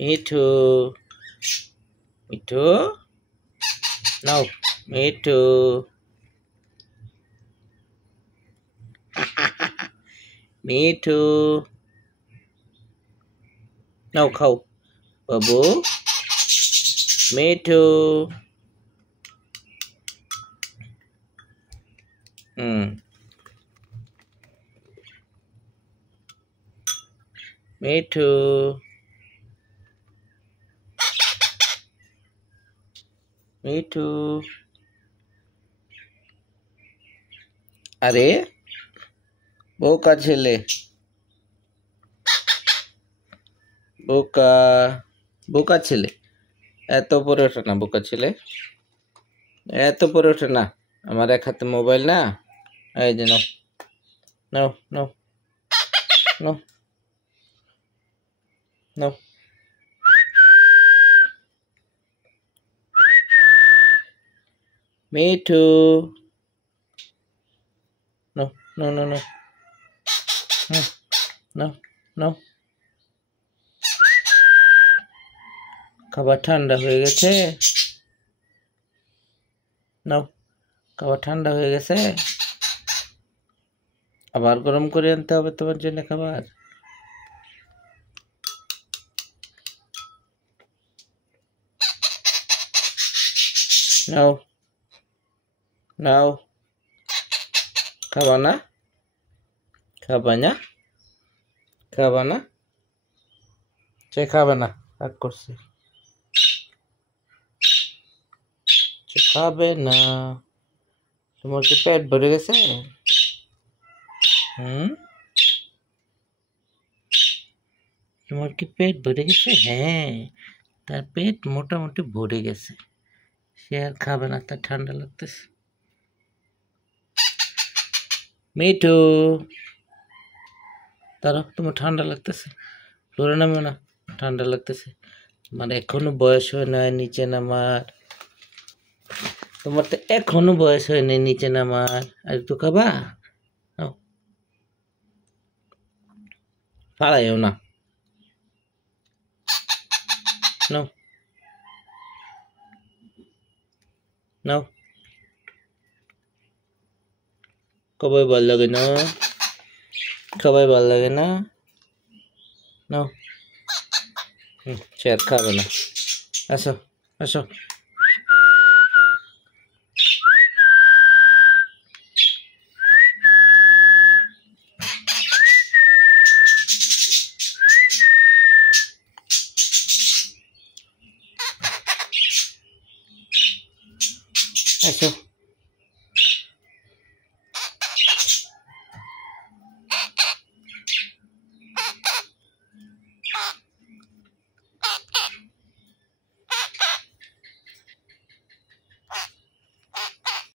মিঠু মিঠু নাও মিঠু মিঠু নাও খাও বাবু মিঠু মিঠু মিঠু আরে বোকা ছেলে বোকা বোকা ছেলে এত পরে ওঠে না বোকা ছেলে এত পরে ওঠে না আমার এক হাতে মোবাইল না এই যে নাও নাও নাও নাও নাও মিঠু নাও নাও নাও নাও নাও নাও খাবার ঠান্ডা হয়ে গেছে নাও খাবার ঠান্ডা হয়ে গেছে আবার গরম করে আনতে হবে তোমার জন্য খাবার নাও নাও খাবা না খাবা না খাবা না সে খাবে না রাগ করছে সে খাবে না তোমার কি পেট ভরে গেছে তোমার কি পেট ভরে গেছে হ্যাঁ তার পেট মোটামুটি ভরে গেছে সে আর খাবে না তার ঠান্ডা লাগতেছে মিঠু তারা তোমার ঠান্ডা লাগতেছে ফ্লোরে নামো না ঠান্ডা লাগতেছে মানে এখনো বয়স হয় না নিচে নামার তোমার তো এখনো বয়স হয় না নিচে নামার আর একটু খাবা পালাইও না নাও নাও সবাই ভাল লাগে না সবাই ভাল লাগে না নাও সে আর খাবে না আসো আসো আসো